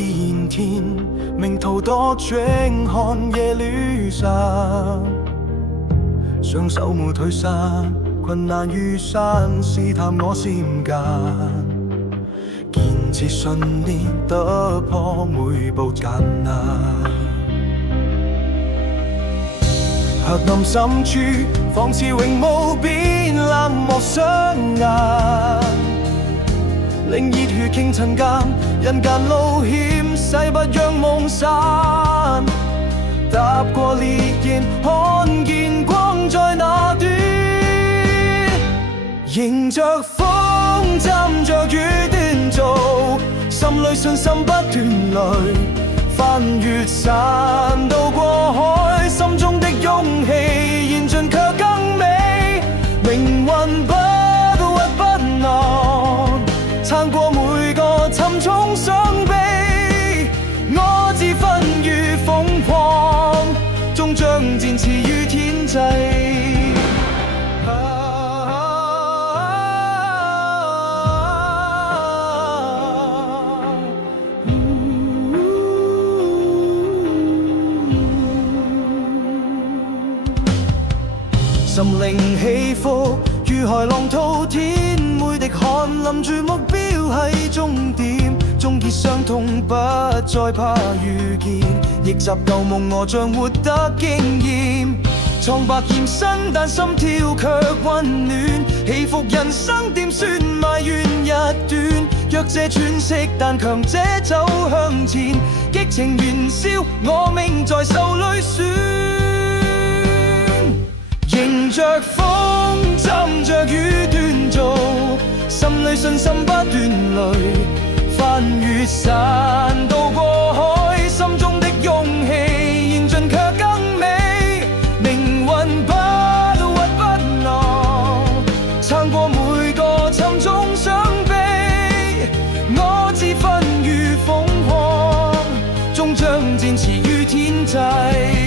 連天，命途多舛看夜旅上，雙手無退散，困難遇山，試探我漸間，堅持信念突破每步艱難。黑暗深處，仿似永無邊冷漠雙眼，令熱血傾塵間，人間路險，誓不讓夢散。踏過烈焰，看見光在那端，迎着風，站着雨斷做，心裏信心不斷累，翻越山渡過海，心中的勇氣燃盡卻更美，命運不屈不撓，撐過每個沉重傷悲，我自奮如鳳凰，終將戰馳於天際。心靈起伏，如海浪滔天，每滴汗淋住目標係終點，終結傷痛不再怕遇見，逆襲舊夢我將活得驚豔，蒼白驗身但心跳卻溫暖，起伏人生點算埋怨日短，弱者喘息但強者走向前，激情燃燒我命在受淚損。迎着風，站着雨斷做，心裏信心不斷累，翻越山渡過海，心中的勇氣燃盡卻更美，命運不屈不撓，撐過每個沉重傷悲，我自奮如鳳凰，終將戰馳於天際。